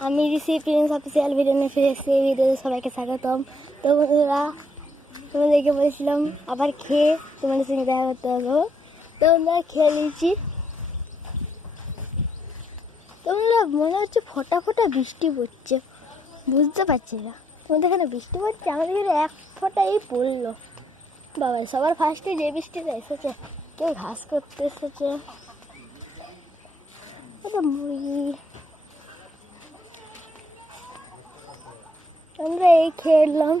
আমি ঋষি Prince official video নিয়ে ফিরে এসেছি। এই ভিডিওতে সবাইকে স্বাগতম। তো বন্ধুরা, তোমাদেরকে বলেছিলাম আবার খেয়ে তোমাদের সঙ্গে দেখা করতে হলো। তো বন্ধুরা, খেয়ে নিয়েছি। তো বন্ধুরা, মনে হচ্ছে ফোটা ফোটা বৃষ্টি পড়ছে, বুঝতে পারছি না। তোমাদের এখানে বৃষ্টি পড়ছে? আমাদের এখানে এক ফোঁটা এই পড়লো। বাবা, সবার ফার্স্টে যে বৃষ্টিটা এসেছে, কেউ ঘাস করতে এসেছে। মুরগি আমরা এই খেলাম,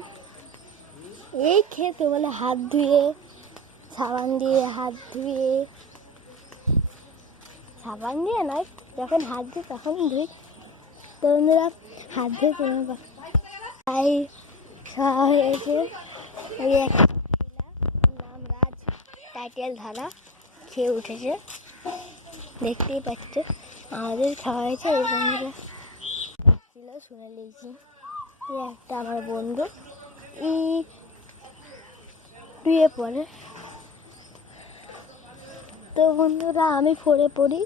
এই খেতে বলে হাত ধুয়ে, সাবান দিয়ে হাত ধুয়ে, সাবান দিয়ে নয়, যখন হাত ধুই তখন ধুই। তো বন্ধুরা, হাত ধুয়ে তুমি তাই খাওয়া হয়েছে। ওই এক নাম রাজ, টাইটেল ধারা, খেয়ে উঠেছে, দেখতেই পাচ্ছে। আমাদের খাওয়া হয়েছে। এই বন্ধুরা ছিল, শুনে নিয়েছি। এই একটা আমার বন্ধু, টুয়ে পড়ে। তো বন্ধুরা, আমি 4-এ পড়ি।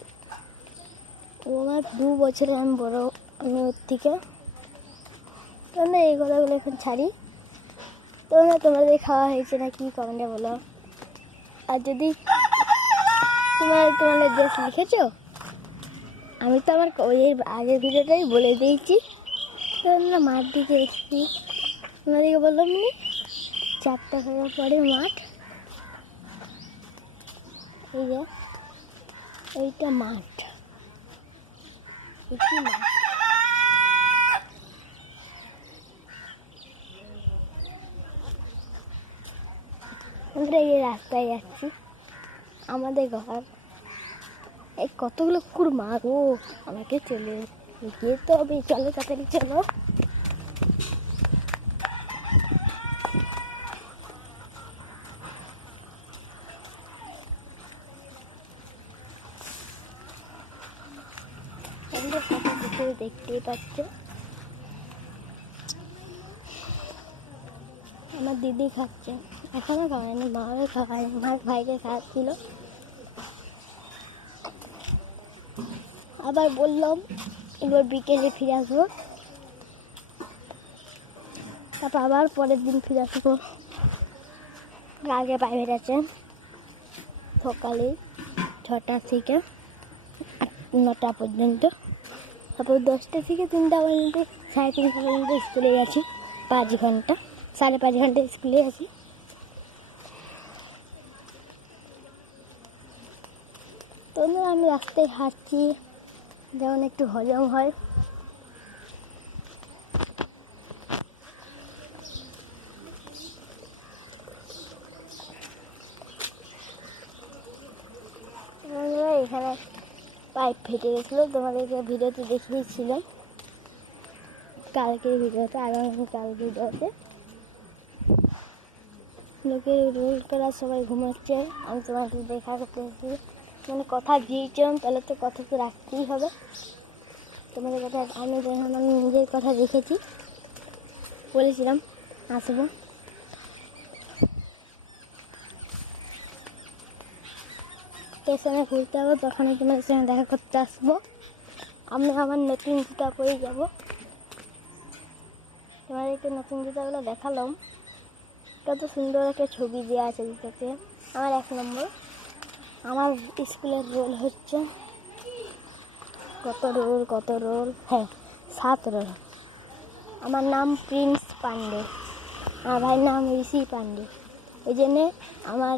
ও আমার 2 বছরের আমি বড়, আমি ওর থেকে। তো এই কথাগুলো এখন ছাড়ি। তো তোমাদের খাওয়া হয়েছে না কি কমেন্টে বলো। আর যদি তোমাদের দেশ লিখেছো, আমি তো আমার ওই আগের ভিডিওটাই বলে দিয়েছি। তো আমরা মাঠ দিকে এসেছি, তোমাদেরকে বললাম নি 4টা খাওয়ার পরে মাঠ। এই যে এইটা মাঠ, একটি মাঠ। আমরা এই রাস্তায় যাচ্ছি, আমাদের ঘর। এই কতগুলো কুকুর মারো, আমাকে চলে গিয়ে তো হবে। চলো তাড়াতাড়ি চলো। আমাদের সাথে কুকুর দেখতেই পাচ্ছ। আমার দিদি খাচ্ছে, এখনো খাওয়ায়নি, মাও খাওয়ায়নি, মার ভাইকে খাওয়াচ্ছিল। আবার বললাম এবার বিকেলে ফিরে আসবো, তারপর আবার পরের দিন ফিরে আসবো। আগে প্রাইভেট আছে সকালে 6টা থেকে 9টা পর্যন্ত, তারপর 10টা থেকে 3টা পর্যন্ত, 3:30 পর্যন্ত স্কুলে গেছি। 5 ঘন্টা, 5.5 ঘন্টা স্কুলে আছি। তো আমি রাস্তায় হাঁটছি, যেমন একটু হজম হয়। এখানে পাইপ ফেটে গেছিলো, তোমাদেরকে ভিডিওতে দেখিয়েছিলাম কালকের ভিডিওতে, আগামীকাল ভিডিওতে। লোকের রোল করা সবাই ঘুমাচ্ছে, আমি তোমাকে দেখা করতেছি। মানে কথা দিয়েছিলাম, তাহলে তো কথা তো রাখতেই হবে। তোমাদের কথা আমি যখন আমি নিজের কথা রেখেছি, বলেছিলাম আসবো। স্টেশনে ঘুরতে যাবো, তখনই তোমাদের সঙ্গে দেখা করতে আসবো। আমি আমার নতুন জুতা পরে যাবো। তোমাদেরকে নতুন জুতাগুলো দেখালাম, কত সুন্দর একটা ছবি দেওয়া আছে জুতাতে। আমার 1 নম্বর। আমার স্কুলের রোল হচ্ছে কত রোল, হ্যাঁ 7 রোল। আমার নাম প্রিন্স পান্ডে, আমার ভাইয়ের নাম ঋষি পান্ডে। ওই জন্যে আমার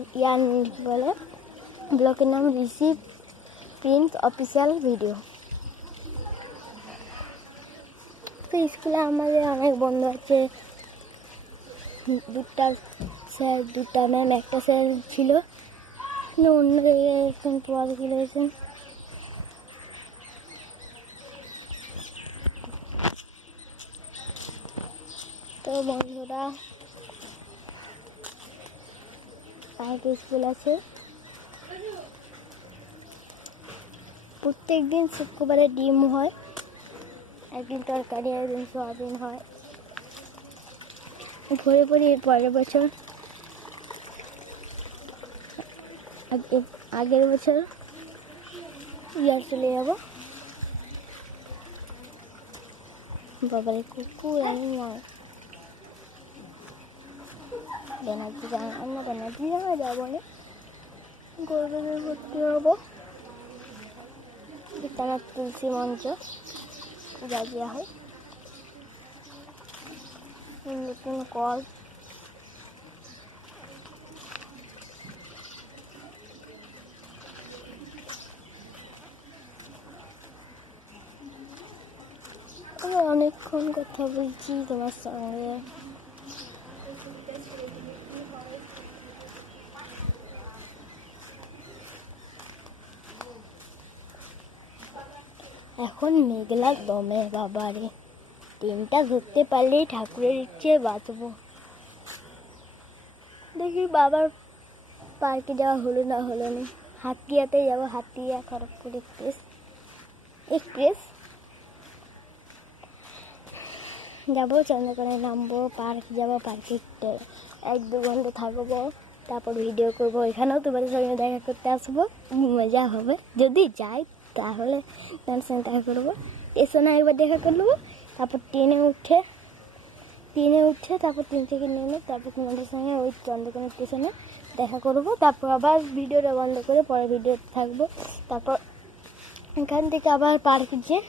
বলে ব্লগের নাম ঋষি প্রিন্স অফিসিয়াল ভিডিও। তো স্কুলে আমাদের অনেক বন্ধু আছে, 2টা স্যার, 2টা ম্যাম, একটা স্যার ছিল অন্য জায়গায়, এখন পড়াশোনা হয়েছেন। তো বন্ধুরা, আরেকটা স্কুল আছে, প্রত্যেক দিন শুক্রবারে ডিম হয়, একদিন তরকারি, একদিন সোয়াবিন হয়। ঘুরে পড়ি পরের বছর, আগের বছর চলে যাবো। বাবারে কুকুর আমি নয়, বেনার্জি জামা আমরা বেনার্জি জামা যাবো না, গরুদের ভর্তি হবো। আমার তুলসী মঞ্চ পূজা দেওয়া হয়, নতুন কল, আমি অনেকক্ষণ কথা বলছি তোমার সঙ্গে। এখন মেঘলা দমে বাবারে, ট্রেনটা ধরতে পারলেই ঠাকুরের ইচ্ছে বাঁচবো। দেখি বাবার পার্কে যাওয়া হলো না হাতিয়াতে যাবো, হাতিয়া খড়গপুর এক্সপ্রেস যাবো, চন্দ্রকোনায় নামবো, পার্ক যাবো, পার্কে 1-2 ঘন্টা থাকবো, তারপর ভিডিও করবো। এখানেও তোমাদের সঙ্গে দেখা করতে আসবো, মজা হবে। যদি যাই তাহলে তোমার সঙ্গে দেখা করবো, স্টেশনে একবার দেখা করে নেবো, তারপর ট্রেনে উঠে তারপর ট্রেন থেকে নেমে তারপর তোমাদের সঙ্গে ওই চন্দ্রকোনা স্টেশনে দেখা করবো। তারপর আবার ভিডিওটা বন্ধ করে পরে ভিডিওতে থাকবো। তারপর এখান থেকে আবার পার্কে যেয়ে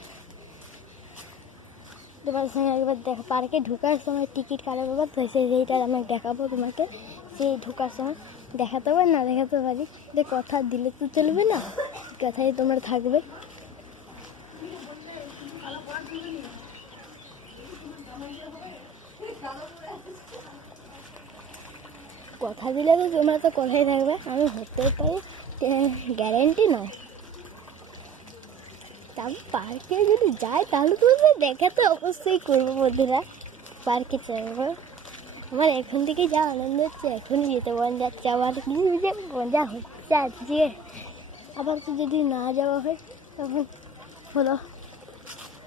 তোমাদের সঙ্গে একবার দেখা, পার্কে ঢোকার সময় টিকিট কাটা পাবো, তো সেইটা আমি দেখাবো তোমাকে। সেই ঢোকার সময় দেখাতে পারি না দেখাতে পারি, যে কথা দিলে তো চলবে না, কথাই তোমার থাকবে। কথা দিলে তো তোমরা তো কথাই থাকবে, আমি হতে পারি গ্যারেন্টি নয়। তারপর পার্কে যদি যাই তাহলে তোমাদের দেখা তো অবশ্যই করবো বন্ধুরা, পার্কে যাবো। আমার এখন থেকেই যা আনন্দ হচ্ছে, এখনই যেতে মন যাচ্ছে, আমার কি যে মজা হচ্ছে আজকে। আবার তো যদি না যাওয়া হয় তখন হলো,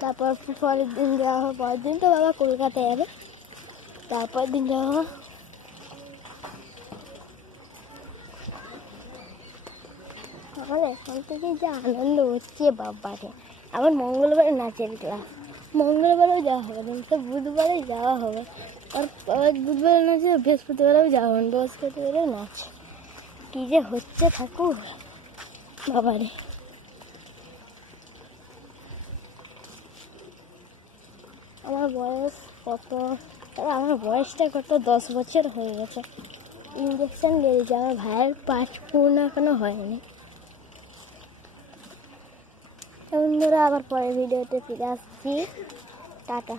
তারপর পরের দিন যাওয়া হবে, পরের দিন তো বাবা কলকাতায় যাবে, তারপর দিন যাওয়া হবে। আমার এখন থেকে যা আনন্দ হচ্ছে বাবারে। আমার মঙ্গলবারে নাচের ক্লাস, মঙ্গলবারেও যাওয়া হবে না, তো বুধবারে যাওয়া হবে, আর বুধবারে নাচে, বৃহস্পতিবারেও যাওয়া হবে, বৃহস্পতিবারেও নাচ। কী যে হচ্ছে ঠাকুর বাবারে। আমার বয়স কত, আমার বয়সটা কত, 10 বছর হয়ে গেছে। ইঞ্জেকশন লেগেছে, আমার ভাইয়ের 5 পূর্ণ এখনো হয়নি। বন্ধুরা আবার পরের ভিডিওতে ফিরে আসছি, টাটা।